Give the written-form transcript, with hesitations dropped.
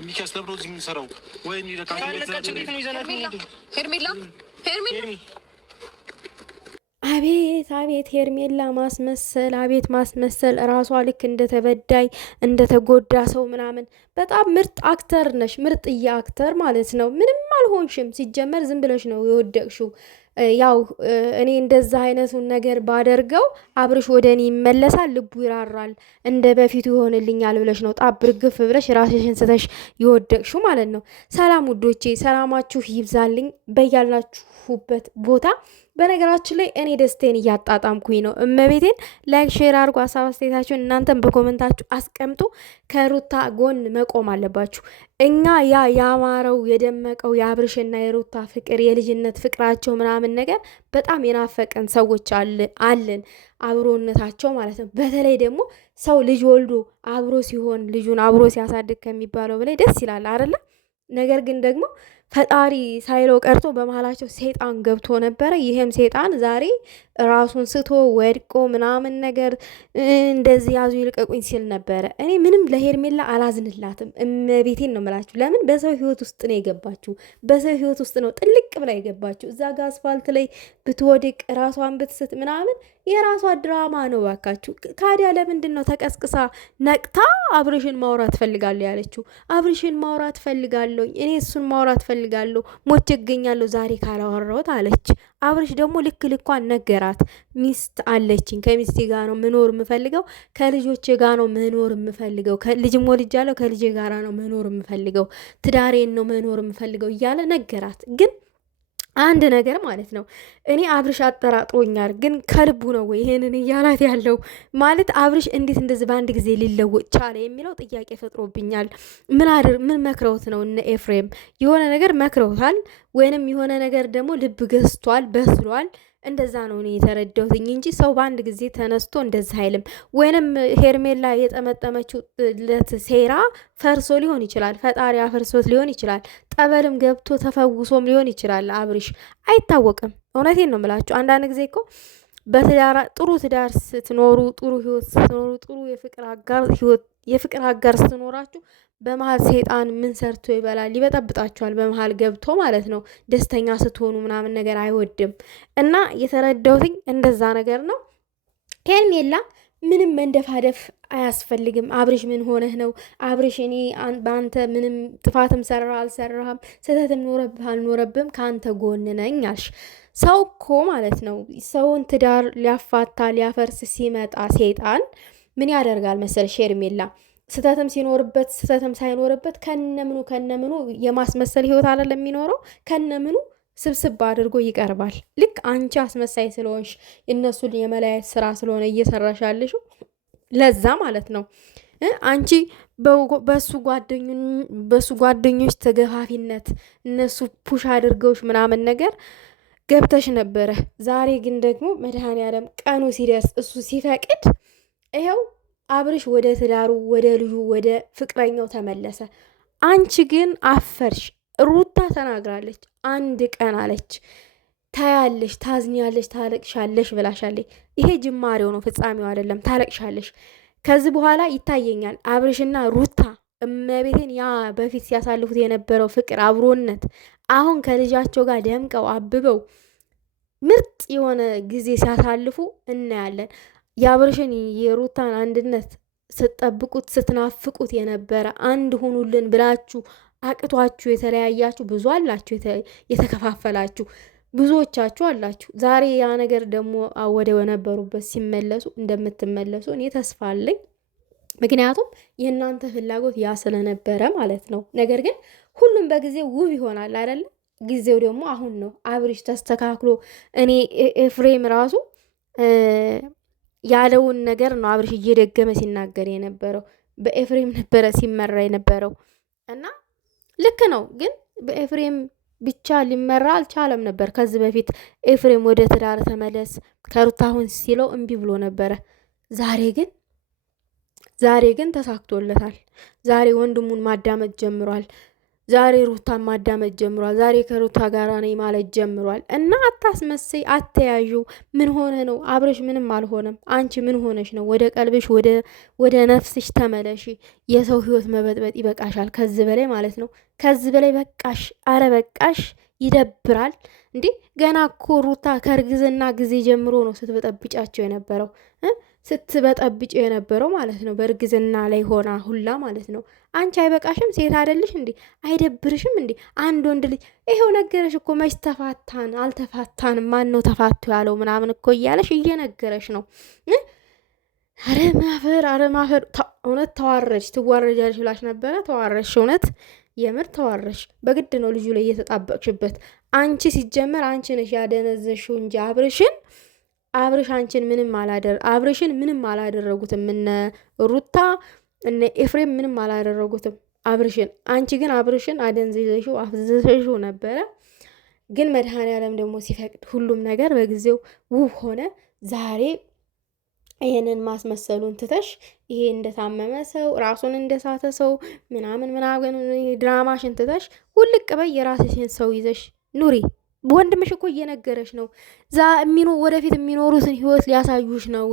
ሚኪያስ ለብሮ እዚህ የምንሰራው ወይኔ ሄርሜላ አቤት አቤት ሄርሜላ ማስመሰል፣ አቤት ማስመሰል። ራሷ ልክ እንደተበዳይ እንደተጎዳ ሰው ምናምን። በጣም ምርጥ አክተር ነሽ፣ ምርጥዬ አክተር ማለት ነው። ምንም አልሆንሽም። ሲጀመር ዝም ብለሽ ነው የወደቅሽው። ያው እኔ እንደዛ አይነቱን ነገር ባደርገው አብርሽ ወደ እኔ ይመለሳል፣ ልቡ ይራራል፣ እንደ በፊቱ ይሆንልኛል ብለሽ ነው ጣብ ርግፍ ብለሽ ራስሽን ስተሽ ይወደቅሽው ማለት ነው። ሰላም ውዶቼ፣ ሰላማችሁ ይብዛልኝ በያላችሁበት ቦታ። በነገራችን ላይ እኔ ደስቴን እያጣጣምኩኝ ነው። እመቤቴን ላይክ ሼር አድርጎ ሀሳብ አስተያየታችሁን እናንተን በኮመንታችሁ አስቀምጡ። ከሩታ ጎን መቆም አለባችሁ። እኛ ያማረው የደመቀው የአብርሽና የሩታ ፍቅር የልጅነት ፍቅራቸው ምናምን ነገር በጣም የናፈቀን ሰዎች አለን። አብሮነታቸው ማለት ነው። በተለይ ደግሞ ሰው ልጅ ወልዶ አብሮ ሲሆን ልጁን አብሮ ሲያሳድግ ከሚባለው በላይ ደስ ይላል አይደለ? ነገር ግን ደግሞ ፈጣሪ ሳይለው ቀርቶ በመሀላቸው ሰይጣን ገብቶ ነበረ። ይሄም ሰይጣን ዛሬ ራሱን ስቶ ወድቆ ምናምን ነገር እንደዚህ ያዙ ይልቀቁኝ ሲል ነበረ። እኔ ምንም ለሄርሜላ አላዝንላትም። እመቤቴን ነው የምላችሁ። ለምን በሰው ህይወት ውስጥ ነው የገባችሁ? በሰው ህይወት ውስጥ ነው ጥልቅ ብላ የገባችሁ። እዛ ጋር አስፋልት ላይ ብትወድቅ ራሷን ብትስት ምናምን የራሷ ድራማ ነው ባካችሁ። ካዲያ ለምንድን ነው ተቀስቅሳ ነቅታ አብርሽን ማውራት ፈልጋለሁ ያለችው? አብርሽን ማውራት ፈልጋለሁ እኔ እሱን ማውራት ፈልጋለሁ ሞቼ እገኛለሁ ዛሬ ካላወራሁት አለች። አብርሽ ደግሞ ልክ ልኳን ነገራት። ሚስት አለችኝ፣ ከሚስቴ ጋር ነው መኖር የምፈልገው፣ ከልጆቼ ጋር ነው መኖር የምፈልገው፣ ልጅም ወልጃለሁ፣ ከልጄ ጋር ነው መኖር የምፈልገው፣ ትዳሬን ነው መኖር የምፈልገው እያለ ነገራት። ግን አንድ ነገር ማለት ነው እኔ አብርሽ አጠራጥሮኛል። ግን ከልቡ ነው ወይ ይሄንን እያላት ያለው? ማለት አብርሽ እንዴት እንደዚህ በአንድ ጊዜ ሊለወጥ ቻለ የሚለው ጥያቄ ፈጥሮብኛል። ምን መክረውት ነው? እነ ኤፍሬም የሆነ ነገር መክረውታል፣ ወይንም የሆነ ነገር ደግሞ ልብ ገዝቷል፣ በስሏል። እንደዛ ነው እኔ የተረዳሁትኝ እንጂ ሰው በአንድ ጊዜ ተነስቶ እንደዚህ አይልም። ወይንም ሄርሜላ የጠመጠመችው ሴራ ፈርሶ ሊሆን ይችላል፣ ፈጣሪ አፈርሶት ሊሆን ይችላል፣ ጠበልም ገብቶ ተፈውሶም ሊሆን ይችላል። አብርሽ አይታወቅም። እውነቴን ነው የምላችሁ። አንዳንድ ጊዜ እኮ በትዳር ጥሩ ትዳር ስትኖሩ፣ ጥሩ ህይወት ስትኖሩ፣ ጥሩ የፍቅር አጋር ስትኖራችሁ በመሀል ሰይጣን ምን ሰርቶ ይበላል፣ ይበጠብጣችኋል። በመሀል ገብቶ ማለት ነው። ደስተኛ ስትሆኑ ምናምን ነገር አይወድም። እና የተረዳሁትኝ እንደዛ ነገር ነው። ሄርሜላ ምንም መንደፋደፍ አያስፈልግም። አብርሽ ምን ሆነህ ነው? አብርሽ እኔ በአንተ ምንም ጥፋትም ሰራ አልሰራህም፣ ስህተትም ኖረብህ አልኖረብህም ከአንተ ጎን ነኝ አልሽ። ሰው እኮ ማለት ነው ሰውን ትዳር ሊያፋታ ሊያፈርስ ሲመጣ ሰይጣን ምን ያደርጋል መሰለሽ ሄርሜላ? ስተትም ሲኖርበት ስተትም ሳይኖርበት ከነምኑ የማስመሰል ህይወት አለ ለሚኖረው ከነምኑ ስብስብ አድርጎ ይቀርባል። ልክ አንቺ አስመሳይ ስለሆንሽ እነሱን የመለያየት ስራ ስለሆነ እየሰራሻልሽ ለዛ ማለት ነው። አንቺ በሱ ጓደኞች ተገፋፊነት እነሱ ፑሽ አድርገውሽ ምናምን ነገር ገብተሽ ነበረ። ዛሬ ግን ደግሞ መድኃኔዓለም ቀኑ ሲደርስ እሱ ሲፈቅድ ይኸው አብርሽ ወደ ትዳሩ ወደ ልጁ ወደ ፍቅረኛው ተመለሰ። አንቺ ግን አፈርሽ። ሩታ ተናግራለች። አንድ ቀን አለች ታያለሽ፣ ታዝኛለሽ፣ ታለቅሻለሽ ብላሻለች። ይሄ ጅማሬው ነው፣ ፍጻሜው አይደለም። ታለቅሻለሽ። ከዚህ በኋላ ይታየኛል አብርሽና ሩታ እመቤቴን ያ በፊት ሲያሳልፉት የነበረው ፍቅር አብሮነት አሁን ከልጃቸው ጋር ደምቀው አብበው ምርጥ የሆነ ጊዜ ሲያሳልፉ እናያለን። የአብርሽን የሩታን አንድነት ስትጠብቁት ስትናፍቁት የነበረ አንድ ሁኑልን ብላችሁ አቅቷችሁ የተለያያችሁ ብዙ አላችሁ፣ የተከፋፈላችሁ ብዙዎቻችሁ አላችሁ። ዛሬ ያ ነገር ደግሞ ወደ ነበሩበት ሲመለሱ እንደምትመለሱ እኔ ተስፋ አለኝ። ምክንያቱም የእናንተ ፍላጎት ያ ስለነበረ ማለት ነው። ነገር ግን ሁሉም በጊዜ ውብ ይሆናል አይደለም? ጊዜው ደግሞ አሁን ነው። አብርሽ ተስተካክሎ እኔ ኤፍሬም ራሱ ያለውን ነገር ነው አብርሽ እየደገመ ሲናገር የነበረው። በኤፍሬም ነበረ ሲመራ የነበረው እና ልክ ነው። ግን በኤፍሬም ብቻ ሊመራ አልቻለም ነበር። ከዚህ በፊት ኤፍሬም ወደ ትዳር ተመለስ ከሩታ አሁን ሲለው እምቢ ብሎ ነበረ። ዛሬ ግን ተሳክቶለታል። ዛሬ ወንድሙን ማዳመጥ ጀምሯል። ዛሬ ሩታ ማዳመጥ ጀምሯል። ዛሬ ከሩታ ጋራ ነኝ ማለት ጀምሯል። እና አታስመስይ፣ አተያዩ። ምን ሆነ ነው አብረሽ? ምንም አልሆነም። አንቺ ምን ሆነሽ ነው? ወደ ቀልብሽ ወደ ነፍስሽ ተመለሺ። የሰው ህይወት መበጥበጥ ይበቃሻል። ከዚህ በላይ ማለት ነው። ከዚህ በላይ በቃሽ። አረ በቃሽ። ይደብራል እንዴ! ገና እኮ ሩታ ከእርግዝና ጊዜ ጀምሮ ነው ስትበጠብጫቸው የነበረው ስትበጠብጭ የነበረው ማለት ነው። በእርግዝና ላይ ሆና ሁላ ማለት ነው። አንቺ አይበቃሽም? ሴት አይደልሽ እንዴ? አይደብርሽም እንዴ? አንድ ወንድ ልጅ ይሄው ነገረሽ እኮ መች ተፋታን አልተፋታንም፣ ማን ነው ተፋቱ ያለው ምናምን እኮ እያለሽ እየነገረሽ ነው። አረ ማፈር፣ አረ ማፈር። እውነት ተዋረድሽ። ትዋረጃለሽ ብላሽ ነበረ፣ ተዋረድሽ። እውነት የምር ተዋረሽ። በግድ ነው ልጁ ላይ እየተጣበቅሽበት። አንቺ ሲጀመር አንቺ ነሽ ያደነዘሽው እንጂ አብርሽ አንቺን አብርሽን ምንም አላደረጉትም። እነ ሩታ እነ ኤፍሬም ምንም አላደረጉትም አብርሽን። አንቺ ግን አብርሽን አደንዝዘሽው አፍዝዘሽው ነበረ። ግን መድኃኔዓለም ደግሞ ሲፈቅድ ሁሉም ነገር በጊዜው ውብ ሆነ። ዛሬ ይሄንን ማስመሰሉን ትተሽ ይሄ እንደታመመ ሰው ራሱን እንደሳተ ሰው ምናምን ድራማሽን ትተሽ ውልቅ በይ፣ የራስሽን ሰው ይዘሽ ኑሪ። ወንድምሽ እኮ እየነገረሽ ነው። ወደፊት የሚኖሩትን ህይወት ሊያሳዩሽ ነው።